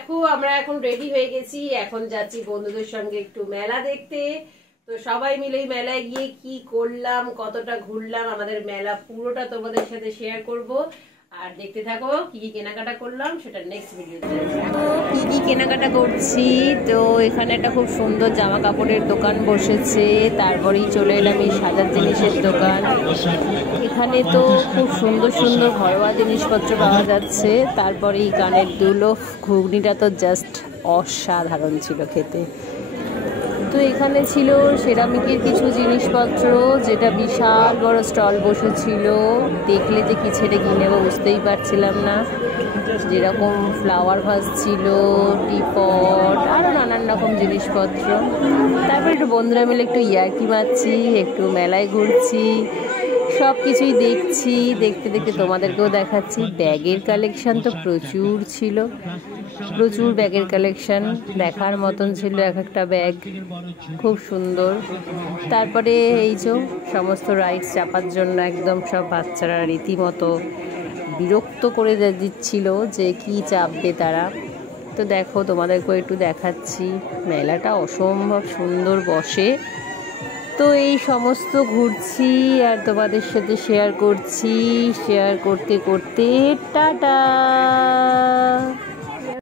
দেখো আমরা এখন রেডি হয়ে গেছি, এখন যাচ্ছি বন্ধুদের সঙ্গে একটু মেলা দেখতে। তো সবাই মিলে মেলায় গিয়ে কি করলাম, কতটা ঘুরলাম, আমাদের মেলা পুরোটা তোমাদের সাথে শেয়ার করব। আর দেখতে থাকো কি কি কেনাকাটা করলাম সেটা নেক্সট ভিডিওতে। কি কি কেনাকাটা করছি, তো এখানে একটা খুব সুন্দর জামা কাপড়ের দোকান বসেছে, তারপরেই চলে এলাম এই সাজার জিনিসের দোকান। এখানে তো খুব সুন্দর সুন্দর ঘরোয়া জিনিসপত্র পাওয়া যাচ্ছে। তারপরে এই কানের দুলো, ঘুগনিটা তো জাস্ট অসাধারণ ছিল খেতে। তো এখানে ছিল সেরামিকের কিছু জিনিসপত্র, যেটা বিশাল বড় স্টল বসেছিল। দেখলে যে কি ছেড়ে কি নেবো বুঝতেই পারছিলাম না। যেরকম ফ্লাওয়ার ভাস ছিল, টিপট, আরও নানান রকম জিনিসপত্র। তারপর একটু বন্ধুরা মিলে একটু ইয়ার্কি মারছি, একটু মেলায় ঘুরছি, সব কিছুই দেখছি। দেখতে দেখতে তোমাদেরকেও দেখাচ্ছি। ব্যাগের কালেকশান তো প্রচুর ছিল, প্রচুর ব্যাগের কালেকশান, দেখার মতন ছিল এক একটা ব্যাগ, খুব সুন্দর। তারপরে এই যে সমস্ত রাইডস চাপার জন্য একদম সব বাচ্চারা রীতিমতো বিরক্ত করে দিচ্ছিল যে কি চাপবে তারা। তো দেখো তোমাদেরকেও একটু দেখাচ্ছি, মেলাটা অসম্ভব সুন্দর বসে। তো এই সমস্ত ঘুরছি আর তোমাদের সাথে শেয়ার করছি, শেয়ার করতে করতে টাটা।